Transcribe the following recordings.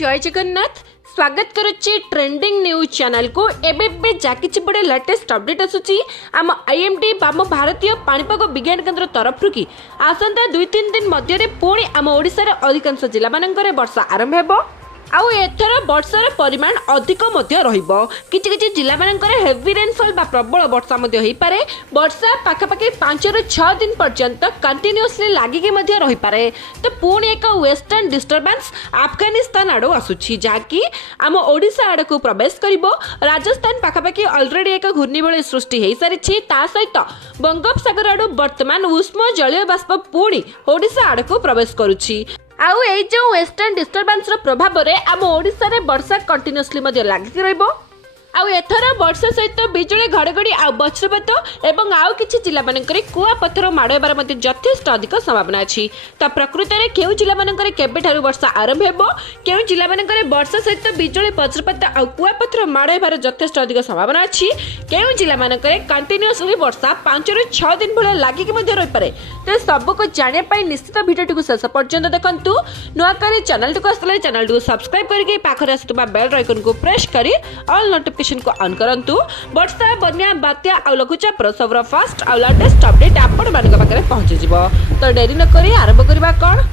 जय जगन्नाथ स्वागत करुच्ची trending news channel को एबे जाकिछि बड़े लेटेस्ट अपडेट आसुची आम आईएमडी बाम भारतीय पाणीपाग विज्ञान केन्द्र तरफ की आसंता 2-3 दिन मध्य पुणी आम ओडिशा रे अधिकांश जिला मानकरे वर्षा आरंभ हेबो आउ एथर वर्षार परिमाण अधिक मध्य रहिबो किछि किछि जिला मानकरे हेवी रेनफॉल बा प्रबल वर्षा मध्य होई पारे वर्षा पाखापाखि 5 ରୁ 6 दिन पर्यंत कंटिन्यूअसली लागिके मध्य रहि पारे तो पुणी एक वेस्टर्न डिस्टर्बेंस अफगानिस्तान आडो आसुछि जाकी आम ओडिशा आडको प्रवेश करिवो राजस्थान पाखापाखि ऑलरेडी एक घूर्णिबलय सृष्टि हेई सारिछि ता सहित बंगोपसागर आडो वर्तमान उष्म जलीय बाष्प पुणी ओडिशा आडको प्रवेश करुछि आउ ए जो वेस्टर्न डिस्टर्बेंस रो प्रभाव रे आम ओडिशा रे वर्षा कंटिन्यूअसली मध्य लागि रहइबो आउ एथर वर्षा सहित बिजुली घड़घड़ी आ वज्रपात एवं आउ किछि जिला मानकरे कुआ पत्थर माड़ हेबार मध्य यथेष्ट अधिक संभावना अछि त प्रकृति रे केउ जिला मानकरे केबे ठारु वर्षा आरंभ हेबो केउ जिला मानकरे वर्षा सहित बिजुली वज्रपात आ कुआ पत्थर माड़ हेबार यथेष्ट अधिक संभावना अछि केउ जिला मानकरे कंटिन्यूअसली वर्षा 5 ରୁ 6 दिन भले लागि कि मध्य रहि पारे ते सब को जानिया पई निश्चित वीडियो को शेष पर्यंत देखंतु नुआकारी चैनल को असले चैनल को सब्सक्राइब करके पाखरे आसुतबा बेल आइकन को प्रेस करी ऑल नोटिफिकेशन को ऑन करंतु वर्षा बन्या बात्या आ लघुचाप सबरा फास्ट आ लेटेस्ट अपडेट आपण मानक पाखरे पहुंची जिवो तो देरी न करी आरंभ करबा कोन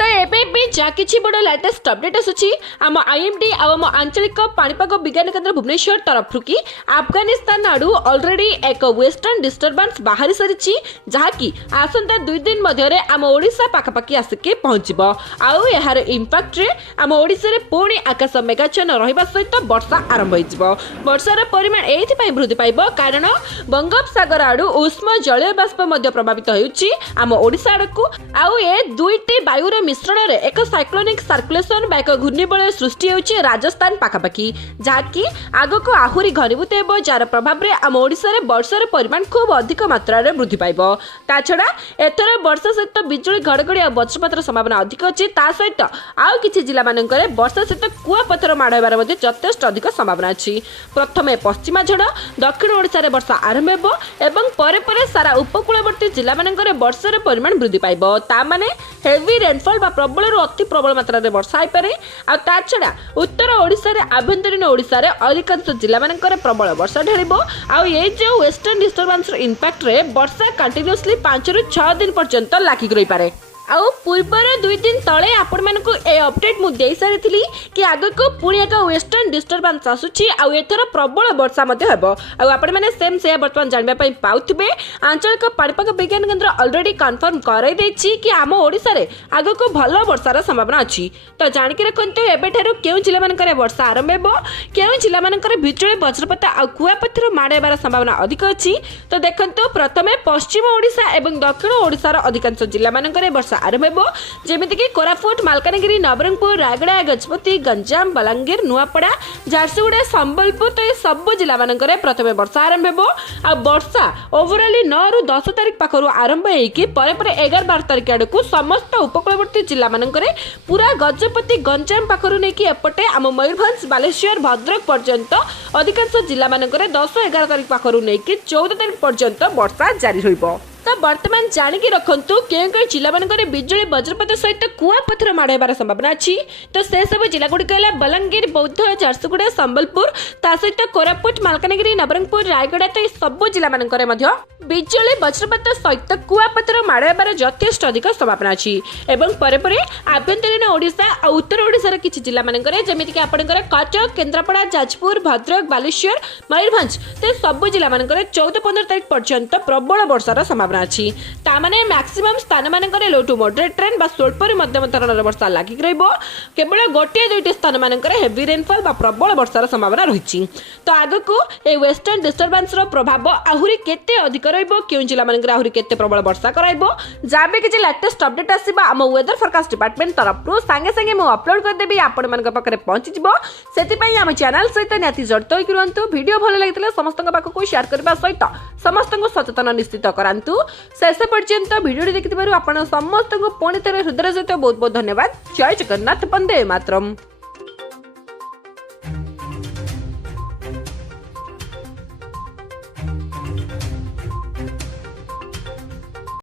तो एबे भी जा किछि बड़ लेटेस्ट अपडेट आसुछि आम आईएमडी आ आम आंचलिक पाणीपाग विज्ञान केन्द्र भुवनेश्वर तरफ की अफगानिस्तान आडू ऑलरेडी एक वेस्टर्न डिस्टर्बेंस बाहरी सारिछि जहाकी आसंता 2 दिन मध्य रे आम ओडिशा पाखापाखि आसिके पहुंचिबो आउ एहार इंपैक्ट रे आम ओडिशा रे पुणी आकाश मेघाच्छन्न रहिबा सहित वर्षा आरंभ होइजिबो वर्षार परिमाण एथि पई वृद्धि पाइबो कारण बंगोपसागर आडू उष्म जलीय बाष्प मध्य प्रभावित होउछि आम ओडिशा आडकू आउ ए दुईटी वायुर मिश्रण रे एक साइक्लोनिक सर्कुलेशन बा एक घूर्णिबलय सृष्टि होउछि राजस्थान पाखापाखि जहाकी आगको आहुरी घनीभूत हेबो जार प्रभाव रे आम ओडिशा रे वर्षार परिमाण खूब अधिक मात्रा रे वृद्धि पाइबो ता छडा एथर वर्षा सहित बिजुली घड़घड़ी आ वज्रपातर संभावना अधिक अछि ता सहित आउ किछि जिला मानकरे वर्षा सहित कुआ पत्थर माड़ हेबार मध्ये यथेष्ट अधिक संभावना अछि प्रथमे पश्चिमा झड़ दक्षिण ओडिशा रे वर्षा आरंभ हेबो एवं परे परे सारा उपकूलवर्ती जिला मानकरे वर्षार परिमाण वृद्धि पाइबो ता माने हेवी रेनफॉल बा प्रबल रु अति प्रबल मात्रा रे वर्षा आइ पारे आ ता छडा उत्तर ओडिशा रे आभ्यंतरीण ओडिशा रे अधिकांश जिला मानकरे प्रबल वर्षा ढेलिबो आ ए जो वेस्टर्न डिस्टर्बेंस रो इंपैक्ट रे वर्षा कंटिन्यूअसली 5 ରୁ 6 दिन पर्यंत लागि रहि पारे आउ पूर्वर 2 दिन तले आपण मानकु ए अपडेट मु देई सारिथिली कि आगे को पुणी एक वेस्टर्न डिस्टर्बेंस आसुची आउ एथर प्रबल वर्षा मध्ये हेबो आउ आपण माने सेम से वर्तमान जानबा पई पाउथिबे आंचलिक पाणीपाग विज्ञान केन्द्र ऑलरेडी कंफर्म कराई देछि कि आम ओडिसा रे आगे को भलो वर्षार संभावना अछि तो जानि के रखंतु एबे ठारो केउ जिला मानकरे वर्षा आरंभ हेबो केउ जिला मानकरे बिजुली वज्रपात आ कुआ पत्थर माड़ हेबार संभावना अधिक अछि तो देखंतु प्रथमे पश्चिम ओडिशा एवं दक्षिण ओडिसा रो अधिकांश जिला मानकरे वर्षा आरंभ हेबो जेमिति कि कोरापुट मालकानगिरी नवरंगपुर रायगड़ा गजपति गंजाम बलांगीर नुआपड़ा झारसुगुड़ा संबलपुर तो सब जिला मानकरे प्रथमे वर्षा आरंभ हेबो आ वर्षा ओवरऑली 9 ରୁ 10 तारिख पाखरु आरंभ हेकी परे परे 11-12 तारिख आडकू समस्त उपकूलवर्ती जिला मानकरे पूरा गजपति गंजाम पाखरु नेकी एपटे आम मयूरभंज बालेश्वर भद्रक पर्यंत अधिकांश जिला मानकरे 10-11 तारिख पाखरु नेकी 14 तारिख पर्यंत वर्षा जारी रहिबो तो वर्तमान जानिकी रखंतु केउ जिला मानकरे बिजुली वज्रपात सहित कुआ पत्थर माड़ हेबार संभावना अछि तो से सब जिला गुडी कहला बलांगीर बौद्ध झारसुगुड़ा संबलपुर ता सहित कोरापुट मालकानगिरी नवरंगपुर रायगड़ा तो सब जिला मानकरे मध्य बिजुली वज्रपात सहित कुआ पत्थर माड़ हेबार यथेष्ट अधिक संभावना अछि एवं परे परे आभ्यंतरीण ओडिशा आ उत्तर ओडिसा रे किछि जिला मानकरे जेमिति कि आपनकर कटक केन्द्रापड़ा जाजपुर भद्रक बालेश्वर मयूरभंज तो सब जिला मानकरे 14-15 तारिख पर्यंत प्रबल वर्षार संभावना अछि ता माने मैक्सिमम स्थान मानकरे लो टू मॉडरेट ट्रेन बा स्वल्प मध्यम धरणर वर्षा लागि रहइबो केवल गोटे दुईटी स्थान मानकरे हेवी रेनफॉल बा प्रबल वर्षार संभावना रहिछि तो आगको ए वेस्टर्न डिस्टर्बेंस रो प्रभाव आहुरी केते अधिक रहइबो केउ जिला मानकरे आहुरी केते प्रबल वर्षा कराइबो जाबे कि लेटेस्ट अपडेट आसीबा हम वेदर फोरकास्ट डिपार्टमेंट तरफ रु संगे संगे मु अपलोड कर देबी आपण मानक पाखरे पहुंची जिवो सेति पई हम चैनल सहित नाती जड़त होई करंतु वीडियो भलो लागितले समस्त पाखक को शेयर करबा सहित समस्त को सचेतन निश्चित करांतु शेष पर्यंत वीडियो देखिथिबारु आपण समस्त को पुणी थे हृदय सहित बहुत बहुत धन्यवाद जय जगन्नाथ वंदे मातरम।